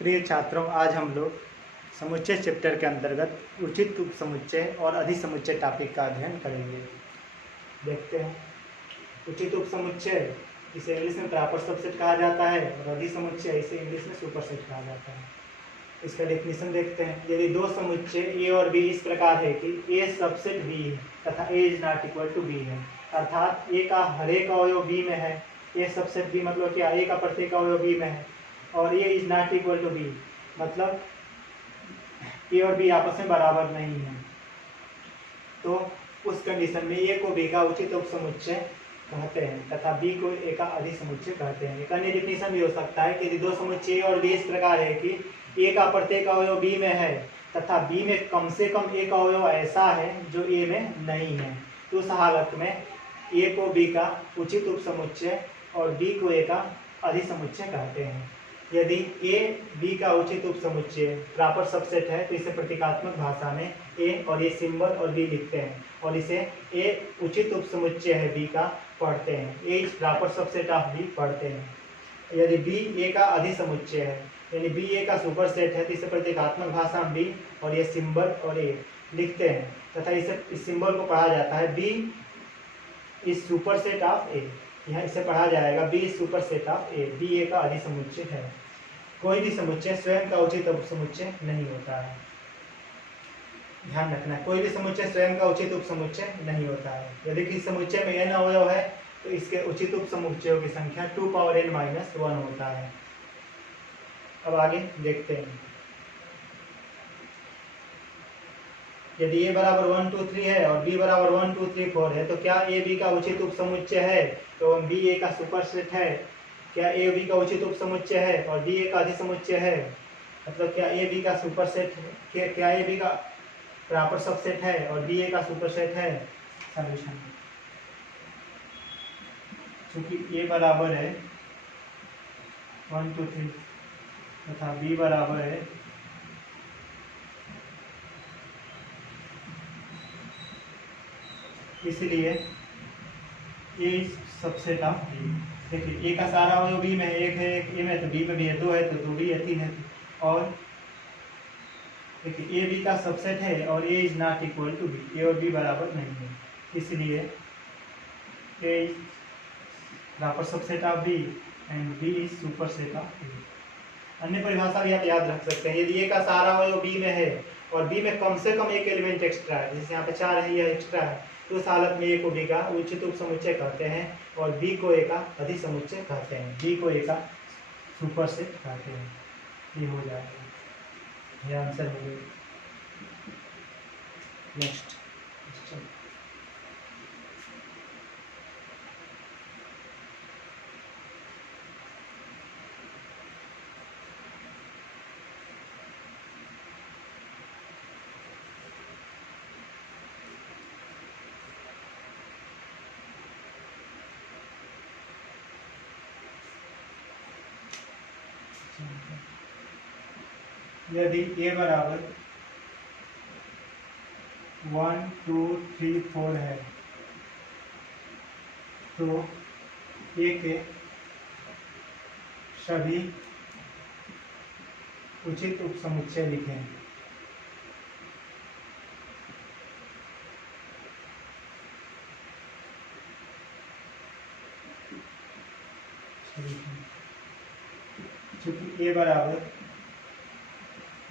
प्रिय छात्रों, आज हम लोग समुच्चय चैप्टर के अंतर्गत उचित उपसमुच्चय और अधिसमुच्चय टॉपिक का अध्ययन करेंगे। देखते हैं, उचित उपसमुच्चय इसे इंग्लिश में प्रॉपर सबसेट कहा जाता है और अधिसमुच्चय इसे इंग्लिश में सुपरसेट कहा जाता है। इसका डेफिनेशन देखते हैं। यदि दो समुच्चय ए और बी इस प्रकार है कि ए सबसेट बी है तथा A is not equal to B है, अर्थात ए का हर एक अवयव बी में है। ए सबसेट बी मतलब क्या? ए का प्रत्येक अवयव बी में है और A is not equal to B मतलब ए और बी आपस में बराबर नहीं है, तो उस कंडीशन में ए को बी का उचित उपसमुच्चय कहते हैं तथा बी को ए का अधिसमुच्चय कहते हैं। एक अन्य डिफिनेशन भी हो सकता है कि यदि दो समुच्चय ए और बी इस प्रकार है कि ए का प्रत्येक अवयव बी में है तथा बी में कम से कम एक अवयव ऐसा है जो ए में नहीं है, तो उस हालत में ए को बी का उचित उपसमुच्चय और बी को ए का अधिसमुच्चय कहते हैं। यदि ए बी का उचित उपसमुच्चय प्रॉपर सबसेट है तो इसे प्रतीकात्मक भाषा में ए और ये सिंबल और बी लिखते हैं और इसे ए उचित उपसमुच्चय है बी का पढ़ते हैं। A is proper subset of B पढ़ते हैं। यदि बी ए का अधिसमुच्चय है यानी बी ए का सुपरसेट है तो इसे प्रतीकात्मक भाषा में बी और ये सिंबल और ए लिखते हैं तथा इसे इस सिंबल को पढ़ा जाता है B is superset of A. यहाँ इसे पढ़ा जाएगा B is superset of A. B A का अधिसमुच्चय है। कोई भी समुच्चय स्वयं का उचित उपसमुच्चय नहीं होता है, ध्यान रखना है। कोई भी समुच्चय स्वयं का उचित उपसमुच्चय नहीं होता है। यदि किसी समुच्चय में n अवयव है तो इसके उचित उपसमुच्चयों की संख्या 2n-1 होता है। अब आगे देखते हैं। यदि a बराबर 1 2 3 है और b बराबर 1 2 3 4 है तो क्या a b का उचित उपसमुच्चय है? तो b a का सुपरसेट है। क्या a b का उचित उपसमुच्चय है और b a का अधिसमुच्चय है? मतलब क्या a b का सुपरसेट है? क्या a b का प्रॉपर सबसेट है और b a का सुपरसेट है? सॉल्यूशन, क्योंकि a बराबर है 1 2 3 तथा b बराबर है इसलिए ए सबसेट ऑफ बी। देखिए ए का सारा अवयव बी में है, एक है एक ए में तो बी में भी है, दो है तो दो बी है, तीन है और देखिए ए बी का सबसेट है और A is not equal to B. A और बी बराबर नहीं है, इसलिए A is proper subset of B and B is superset of A. अन्य परिभाषा भी आप याद रख सकते हैं। यदि ए का सारा अवयव बी में है और बी में कम से कम एक एलिमेंट एक्स्ट्रा है, जैसे यहाँ पे 4 है, यह एक्स्ट्रा है, तो उस हालत में ए को बी का उचित उपसमुच्चय कहते हैं और बी को ए का अधिसमुच्चय कहते हैं। बी को ए का सुपरसेट कहते हैं। ये हो जाएगा, ये आंसर हो गया। नेक्स्ट यदि a बराबर 1 2 3 4 है तो a के सभी उचित उपसमुच्चय लिखें। चूंकि a बराबर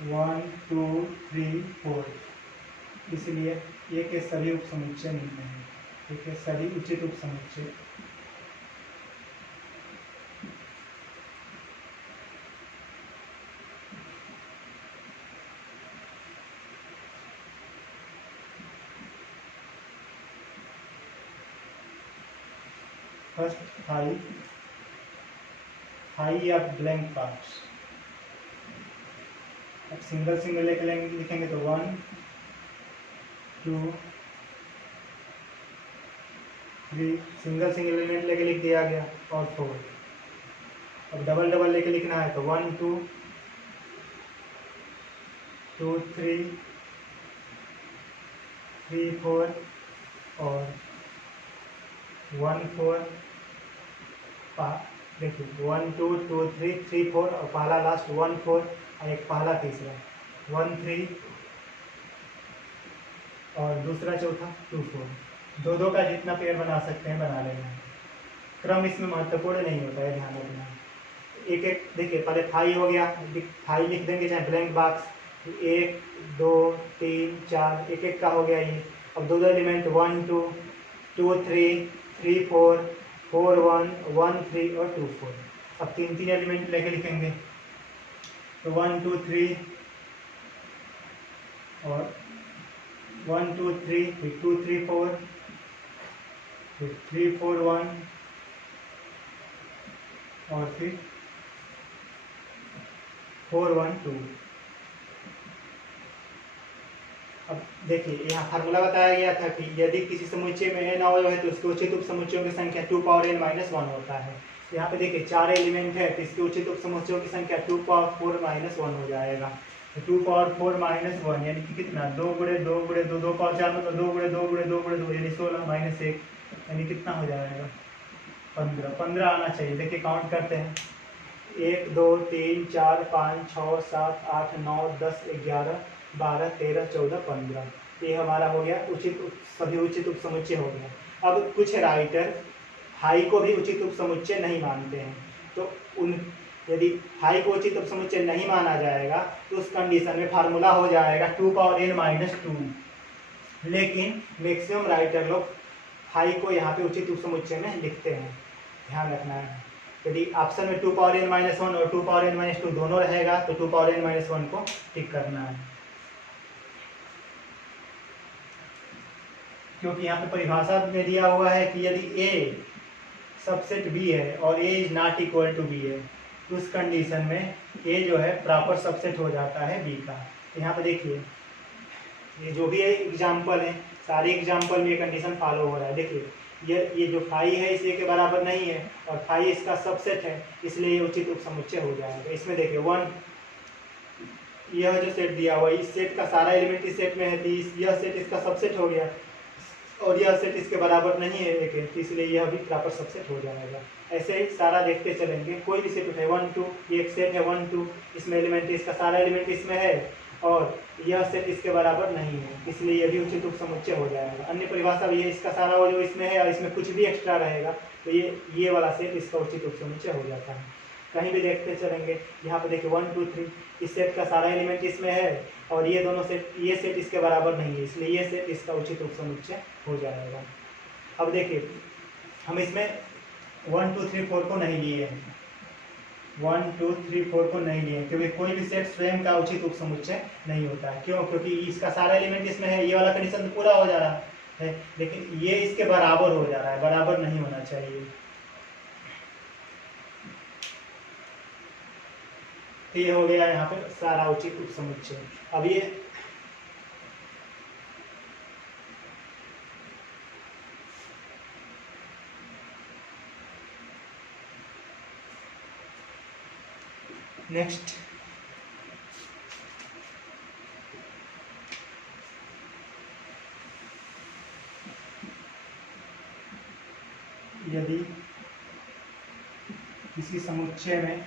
1 2 3 4 इसलिए ए के सभी उपसमुच्चय मिलते हैं। ए के सभी उचित उपसमुच्चय फर्स्ट हाई या ब्लैंक पार्ट्स। अब सिंगल सिंगल लेके लिखेंगे तो 1 2 3 सिंगल सिंगल एलिमेंट लेके लिख दिया गया और 4। अब डबल डबल लेके लिखना है तो 1 2 2 3 3 4 और 1 4 देखिए 1 2 2 3 3 4 और पहला लास्ट 1 4 और एक पहला तीसरा 1 3 और दूसरा चौथा 2 4। दो दो का जितना पेयर बना सकते हैं बना लेना है। क्रम इसमें महत्वपूर्ण नहीं होता है, ध्यान रखना। एक एक देखिए पहले थाई हो गया, थाई लिख देंगे चाहे ब्लैंक बॉक्स 1 2 3 4 एक एक का हो गया ये। अब दो दो एलिमेंट 1 2 2 3 3 4 4 1 1 3 और 2 4। अब तीन तीन एलिमेंट लेके लिखेंगे तो 1 2 3 और 1 2 3 फिर 2 3 4 फिर 3 4 1 और फिर 4 1 2। अब देखिए यहाँ फार्मूला बताया गया था कि यदि किसी समुच्चय में n अवयव है तो उसके उचित उप समुच्चयों की संख्या 2 पावर n माइनस 1 होता है। यहाँ पे देखिए 4 एलिमेंट है तो इसके उचित उप समुच्चयों की संख्या 2 पावर 4 माइनस 1 हो जाएगा। तो 2 पावर 4 माइनस 1 यानी कि कितना 2 गुणे 2 गुणे 2 2 पावर 4 मतलब 2 गुणे 2 गुणे 2 गुणे 2 यानी 16 माइनस 1 यानी कितना हो जाएगा 15। 15 आना चाहिए। देखिए काउंट करते हैं 1 2 3 4 5 6 7 8 9 10 11 12 13 14 15। ये हमारा हो गया सभी उचित उप समुच्चय हो गया। अब कुछ राइटर हाई को भी उचित उप समुच्चय नहीं मानते हैं, तो उन यदि हाई को उचित उप समुच्चय नहीं माना जाएगा तो उस कंडीशन में फार्मूला हो जाएगा 2 पावर n माइनस 2। लेकिन मैक्सिमम राइटर लोग हाई को यहाँ पे उचित उप समुच्चय में लिखते हैं, ध्यान रखना है। यदि ऑप्शन में 2 पावर n माइनस 1 और 2 पावर n माइनस 2 दोनों रहेगा तो 2 पावर n माइनस 1 को टिक करना है, क्योंकि यहाँ पे परिभाषा में दिया हुआ है कि यदि A सबसेट B है और A is not equal to B है तो उस कंडीशन में A जो है प्रॉपर सबसेट हो जाता है B का। तो यहाँ पे देखिए ये जो भी एग्जाम्पल है सारे एग्जाम्पल में ये कंडीशन फॉलो हो रहा है। देखिए ये जो फाई है इसी के बराबर नहीं है और फाई इसका सबसेट है, इसलिए ये उचित उप समुच्चय हो जाएगा। इसमें देखिए 1 यह जो सेट दिया हुआ इस सेट का सारा एलिमेंट इस सेट में है तो यह सेट इसका सबसेट हो गया और यह सेट इसके बराबर नहीं है लेकिन, इसलिए यह भी प्रॉपर सबसेट हो जाएगा। ऐसे ही सारा देखते चलेंगे, कोई भी सेट उठाए 1 2 ये एक सेट है 1 2 इसमें एलिमेंट इसका सारा एलिमेंट इसमें है और यह सेट इसके बराबर नहीं है, इसलिए यह भी उचित उप समुच्चय हो जाएगा। अन्य परिभाषा भी है इसका सारा वो जो इसमें है और इसमें कुछ भी एक्स्ट्रा रहेगा तो ये वाला सेट इसका उचित उप समुच्चय हो जाता है। कहीं भी देखते चलेंगे, यहाँ पे देखिए 1 2 3 इस सेट का सारा एलिमेंट इसमें है और ये दोनों सेट ये सेट इसके बराबर नहीं है, इसलिए ये सेट इसका उचित उप समुच्चय हो जाएगा। अब देखिए हम इसमें 1 2 3 4 को नहीं लिए हैं, 1 2 3 4 को नहीं लिए क्योंकि कोई भी सेट स्वयं का उचित उप समुच्चय नहीं होता है। क्यों? क्योंकि इसका सारा एलिमेंट इसमें है, ये वाला कंडीशन तो पूरा हो जा रहा है लेकिन ये इसके बराबर हो जा रहा है, बराबर नहीं होना चाहिए। तो ये हो गया यहाँ पे सारा उचित उप समुच्चय। अब ये नेक्स्ट यदि किसी समुच्चय में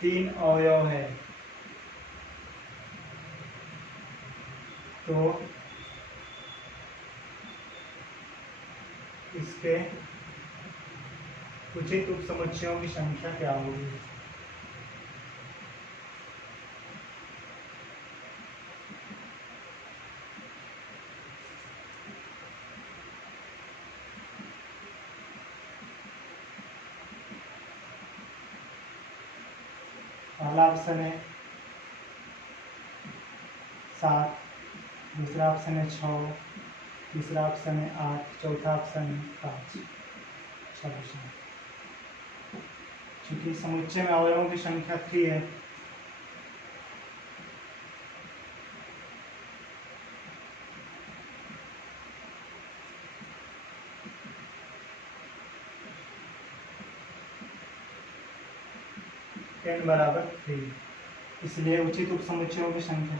तीन अवयव है तो इसके उचित उप समुच्चयों की संख्या क्या होगी? पहला ऑप्शन है 7, दूसरा ऑप्शन है 6, तीसरा ऑप्शन है 8, चौथा ऑप्शन है 5। चूंकि समुच्चय में अवयवों की संख्या 3 है n बराबर 3, इसलिए उचित उप समुच्चयों की संख्या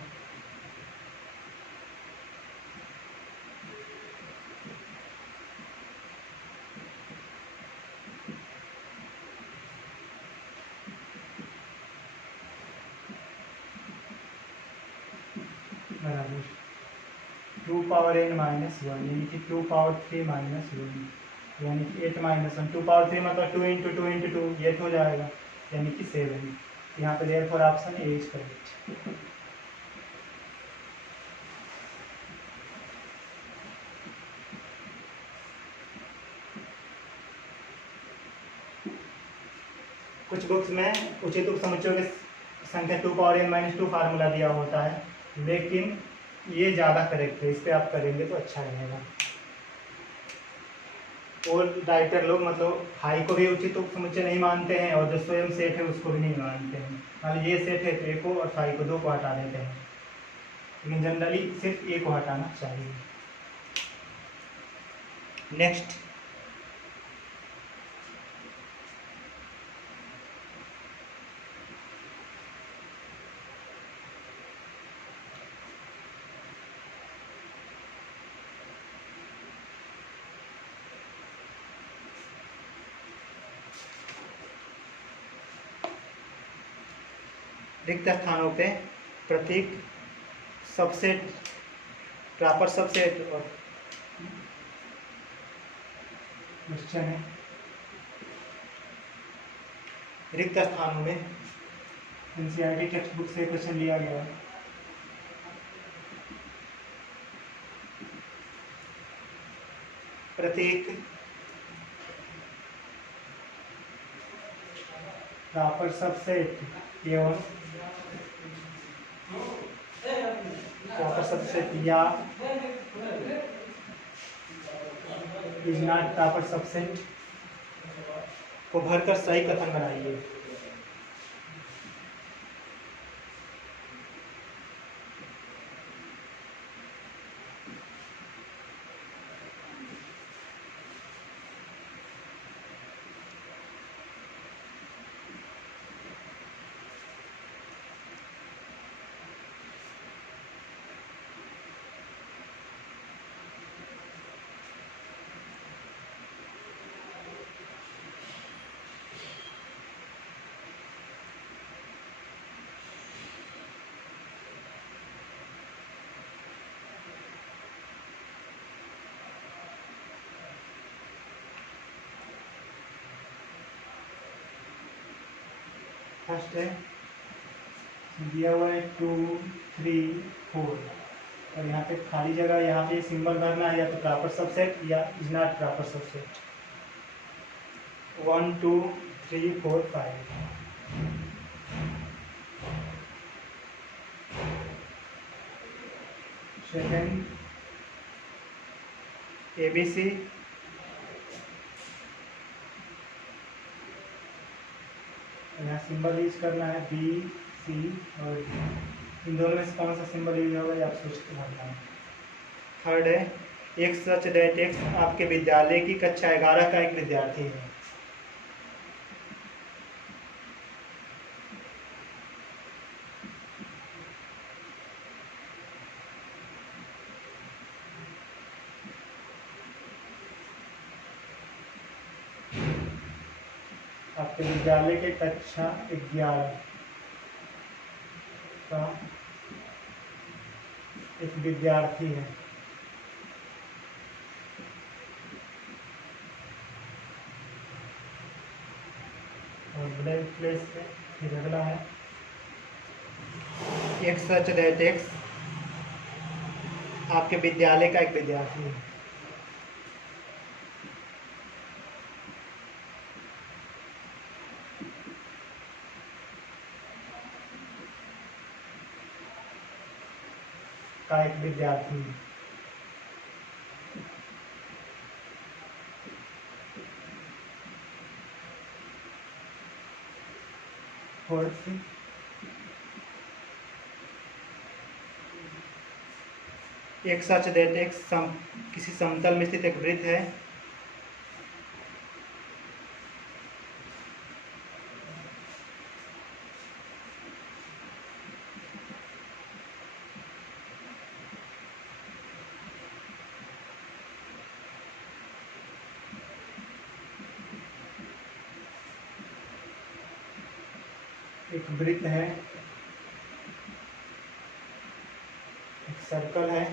2 पावर n माइनस 1 यानी कि 2 पावर 3 माइनस 1 यानी कि 8 माइनस 1। 2 पावर 3 मतलब 2 इंटू 2 इंटू 2 8 हो जाएगा यानी कि 7। यहाँ पे there four option A is correct. कुछ बुक्स में उचित उपसमुच्चयों की संख्या 2 पावर n माइनस 2 फार्मूला दिया होता है, लेकिन ये ज़्यादा करेक्ट है, इस पर आप करेंगे तो अच्छा रहेगा। और राइटर लोग मतलब हाई को भी उचित उपसमुच्चय नहीं मानते हैं और जो स्वयं सेट है उसको भी नहीं मानते हैं। मान ये सेट है तो ए को और फाई को 2 को हटा देते हैं, लेकिन जनरली सिर्फ ए को हटाना चाहिए। नेक्स्ट, रिक्त स्थानों पे प्रतीक सबसेट, प्रॉपर सबसेट और क्वेश्चन है। रिक्त स्थानों में एनसीईआरटी टेक्स्ट बुक से क्वेश्चन लिया गया है। प्रतीक प्रॉपर सबसेट एवं प्रॉपर सबसेट या इज नॉट प्रॉपर सबसेट को भरकर सही कथन बनाइए। फर्स्ट है दिया हुआ है 2 3 4 और यहाँ पे खाली जगह, यहाँ पे सिंबल भरना है या तो प्रॉपर सबसेट या is not proper subset. 1 2 3 4 5। Second ABC यहाँ सिंबल यूज करना है B C और इन दोनों में से कौन सा सिंबल यूज होगा ये आप सोच के बताना। थर्ड है एक सच दैट एक्स आपके विद्यालय की कक्षा 11 का एक विद्यार्थी है। आपके विद्यालय के कक्षा 11 का एक विद्यार्थी है। और ब्लैंक प्लेस पे फिर अगला है एक सच दैट एक्स आपके विद्यालय का एक विद्यार्थी है। का एक विद्यार्थी है। फोर्थ एक सच दैट एक्स किसी समतल में स्थित एक वृत्त है। एक वृत्त है, एक सर्कल है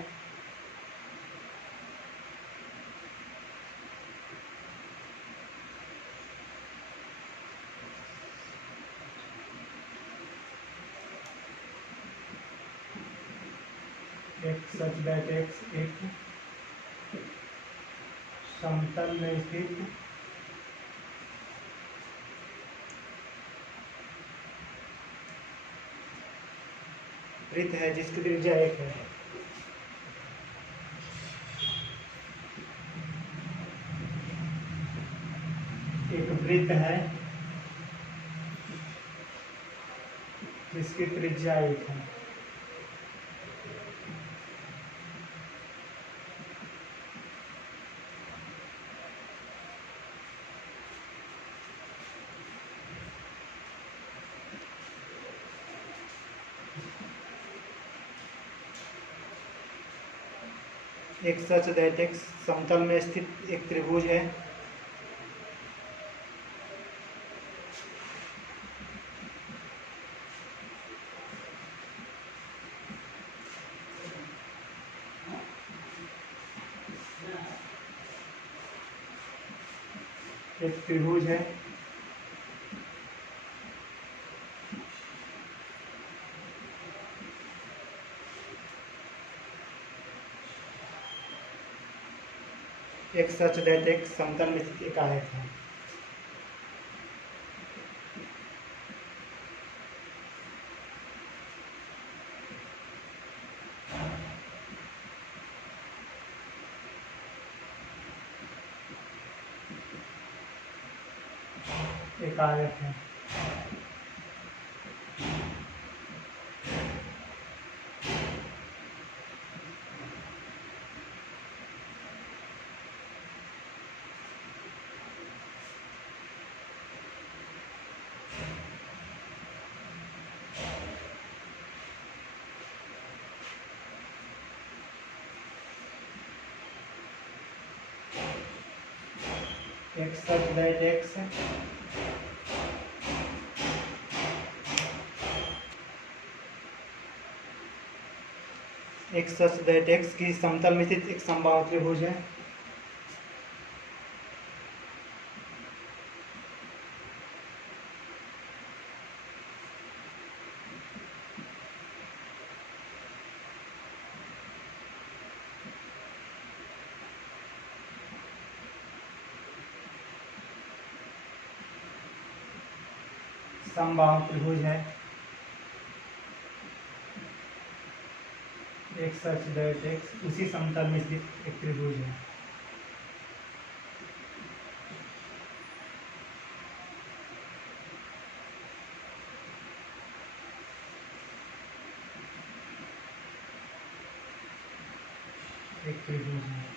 एक सच दैट एक्स एक समतल में स्थित वृत्त है जिसकी त्रिज्या एक है। एक वृत्त है जिसकी त्रिज्या एक है। एक सच दैट एक्स समतल में स्थित एक त्रिभुज है एक त्रिभुज है एक सच दैट एक समतल में स्थित एक आयत है। एक आयत है। एक सच दैट एक्स एक सच दैट एक्स की समतल में स्थित एक समबाहु त्रिभुज है। समबाहु त्रिभुज है। एक सच दैट एक्स उसी समतल में स्थित एक त्रिभुज है। एक त्रिभुज है।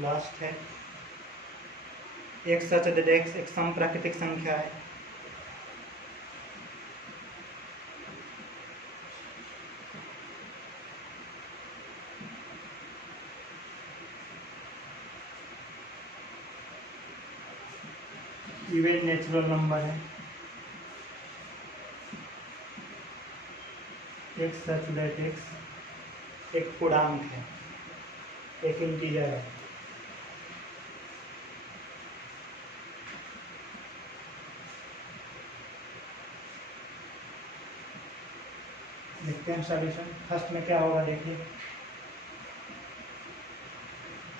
लास्ट है एक सच दैट एक्स एक समप्राकृतिक संख्या है। इवन नेचुरल नंबर है। एक सच दैट एक्स एक पूर्णांक है, एक इंटीजर है। देखते हैं सॉल्यूशन। फर्स्ट में क्या होगा देखिए,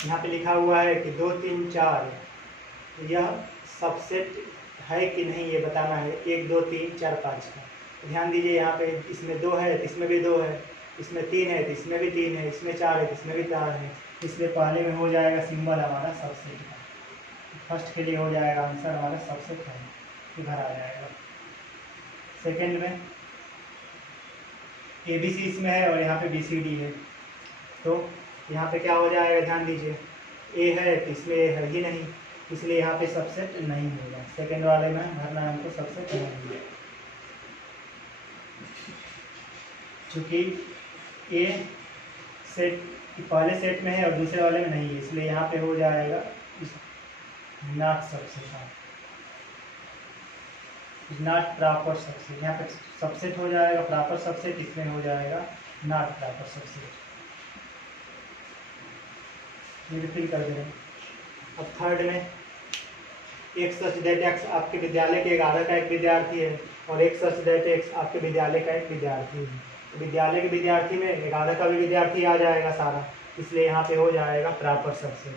यहाँ पे लिखा हुआ है कि 2 3 4 यह सबसेट है कि नहीं ये बताना है। 1 2 3 4 5 का ध्यान दीजिए। यहाँ पे इसमें 2 है तो इसमें भी 2 है, इसमें 3 है तो इसमें भी 3 है, इसमें 4 है तो इसमें भी 4 है। इसलिए पहले में हो जाएगा सिंबल हमारा सबसेट का। फर्स्ट के लिए हो जाएगा आंसर हमारा सबसेट है, इधर आ जाएगा। सेकेंड में ABC इसमें है और यहाँ पे BCD है, तो यहाँ पे क्या हो जाएगा ध्यान दीजिए। A है तो इसमें A है ही नहीं, इसलिए यहाँ पे सबसेट नहीं होगा। सेकेंड वाले में भरना है हमको सबसेट नहीं है, चूँकि A सेट पहले सेट में है और दूसरे वाले में नहीं है, इसलिए यहाँ पे हो जाएगा not subset, not proper subset. यहाँ पे सबसेट हो जाएगा प्रॉपर सबसेट, इसमें हो जाएगा नॉट प्रॉपर सबसेट। ये रिपीट कर दे रहे हैं। अब थर्ड में एक सच दैट एक्स आपके विद्यालय के 11 का एक विद्यार्थी है और एक सच दैट एक्स आपके विद्यालय का एक विद्यार्थी है। तो विद्यालय के विद्यार्थी में 11 का भी विद्यार्थी आ जाएगा सारा, इसलिए यहाँ पे हो जाएगा प्रॉपर सबसेट।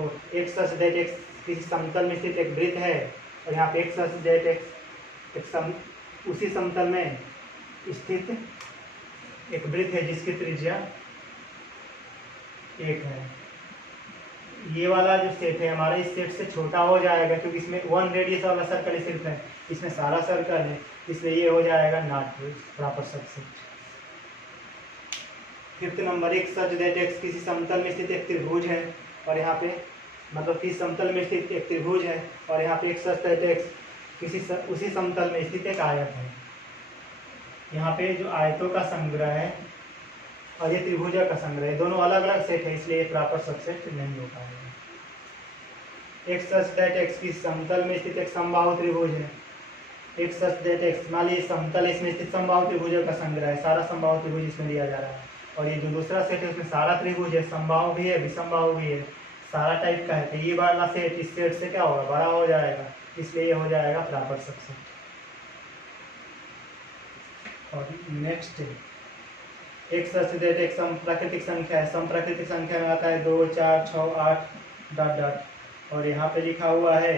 और एक सच दैट एक्स किसी समतल में स्थित एक वृत्त है और यहाँ पे एक सच दैट एक्स उसी समतल में स्थित एक वृत्त है जिसकी त्रिज्या 1 है। ये वाला जो सेट है हमारा इस सेट से छोटा हो जाएगा क्योंकि इसमें 1 रेडियस वाला सर्कल सिर्फ है, इसमें सारा सर्कल है, इसलिए ये हो जाएगा not proper subset. Fifth number एक सच दैट एक्स किसी समतल में स्थित एक त्रिभुज है और यहाँ पे मतलब किसी समतल में स्थित एक त्रिभुज है और यहाँ पे एक सच दैट एक्स किसी उसी समतल में स्थित एक आयत है। यहाँ पे जो आयतों का संग्रह है और ये त्रिभुजा का संग्रह है, दोनों अलग अलग सेट है, इसलिए प्रॉपर सबसेट नहीं हो पाएगा। एक सच दैट एक्स की समतल में स्थित एक समबाहु त्रिभुज है। एक सच दैट एक्स मान लीजिए समतल इसमें स्थित समबाहु त्रिभुजों का संग्रह है, सारा समबाहु त्रिभुज इसमें दिया जा रहा है और ये जो दूसरा सेट है उसमें सारा त्रिभुज है, समबाहु भी है विषमबाहु भी है, सारा टाइप का है। तो ये वाला सेट इस सेट से क्या होगा, बड़ा हो जाएगा, इसलिए ये हो जाएगा प्रॉपर सबसेट। और नेक्स्ट एक सच दैट एक समप्राकृतिक संख्या है। समप्राकृतिक संख्या में आता है 2, 4, 6, 8 डॉट डॉट और यहाँ पे लिखा हुआ है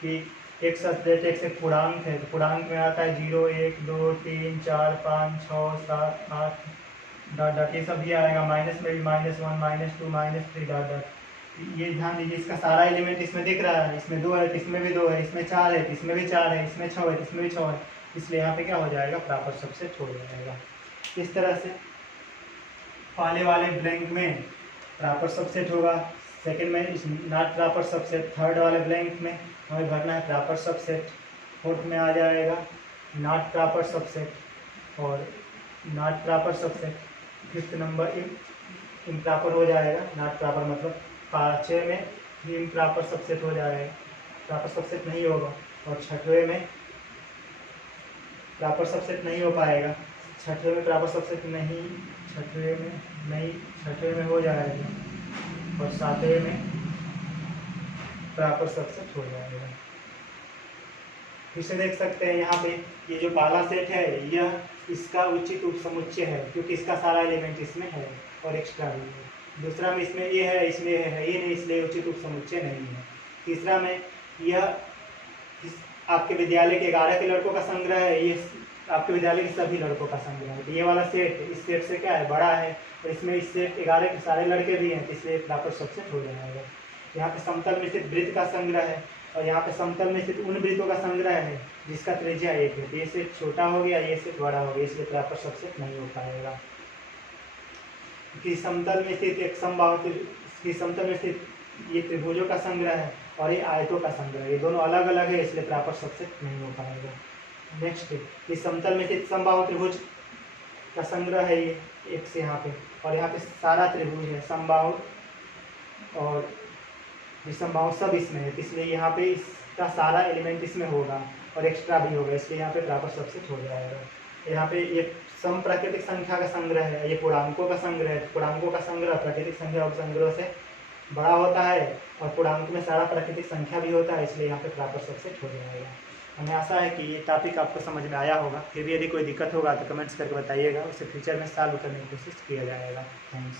कि एक सच दैट एक्स एक पूर्णांक है, तो पूर्णांक में आता है 0, 1, 2, 3, 4, 5, 6, 7, 8 डॉट डॉट, ये सब भी आएगा। माइनस में भी -1, -2, -3 डॉट डॉट। ये ध्यान दीजिए इसका सारा एलिमेंट इसमें दिख रहा है, इसमें 2 है तो इसमें भी 2 है, इसमें 4 है तो इसमें भी 4 है, इसमें 6 है तो इसमें भी 6 है, इसलिए यहाँ पे क्या हो जाएगा प्रॉपर सबसेट हो जाएगा। इस तरह से पहले वाले ब्लैंक में प्रॉपर सबसेट होगा, सेकंड में नॉट प्रॉपर सबसेट, थर्ड वाले ब्लैंक में हमें भरना है प्रॉपर सबसेट, फोर्थ में आ जाएगा नॉट प्रॉपर सबसेट और not proper subset, fifth number improper हो जाएगा। नॉट प्रॉपर मतलब 5वें में इम्प्रॉपर सबसेट हो जाएगा, प्रॉपर सबसेट नहीं होगा और छठवें में प्रॉपर सबसेट नहीं हो पाएगा। छठवें में प्रॉपर सबसेट नहीं, छठवें में हो जाएगा और सातवें में प्रॉपर सबसेट हो जाएगा। फिर से देख सकते हैं यहाँ पे ये जो पहला सेट है यह इसका उचित उपसमुच्चय है क्योंकि इसका सारा एलिमेंट इसमें है और एक्स्ट्रा भी है। दूसरा में इसमें ये है, इसमें है ये नहीं, इसलिए उचित उपसमुच्चय नहीं है। तीसरा में यह आपके विद्यालय के 11 के लड़कों का संग्रह है, ये आपके विद्यालय के सभी लड़कों का संग्रह है। तो ये वाला सेट इस सेट से क्या है, बड़ा है और इसमें इस सेट 11 के सारे लड़के भी हैं, इसलिए प्रॉपर सबसेट हो जाएगा। यहाँ पे समतल में स्थित वृत्त का संग्रह है और यहाँ पे समतल में स्थित उन वृत्तों का संग्रह है जिसका त्रिज्या 1 है। तो ये सेट छोटा हो गया, ये सेट बड़ा हो गया, इसलिए प्रॉपर सबसेट नहीं हो पाएगा। कि समतल में स्थित एक समबाहु समतल में स्थित ये त्रिभुजों का संग्रह है और ये आयतों का संग्रह है, ये दोनों अलग अलग है, इसलिए प्रॉपर सबसेट नहीं हो पाएगा। नेक्स्ट इस समतल में स्थित समबाहु त्रिभुज का संग्रह है ये एक से यहाँ पे और यहाँ पे सारा त्रिभुज है, समबाहु और विषमबाहु सब इसमें है, इसलिए यहाँ पे इसका सारा एलिमेंट इसमें होगा और एक्स्ट्रा भी होगा, इसलिए यहाँ पे प्रॉपर सबसेट हो जाएगा। यहाँ पे ये सम प्राकृतिक संख्या का संग्रह है, ये पूर्णांकों का संग्रह है। पूर्णांकों का संग्रह प्राकृतिक संख्या और संग्रह से बड़ा होता है और पूर्णांक में सारा प्राकृतिक संख्या भी होता है, इसलिए यहाँ पे प्रॉपर सबसेट हो जाएगा। हमें आशा है कि ये टॉपिक आपको समझ में आया होगा। फिर भी यदि कोई दिक्कत होगा तो कमेंट्स करके बताइएगा, उसे फ्यूचर में सॉल्व करने की कोशिश किया जाएगा। थैंक्स।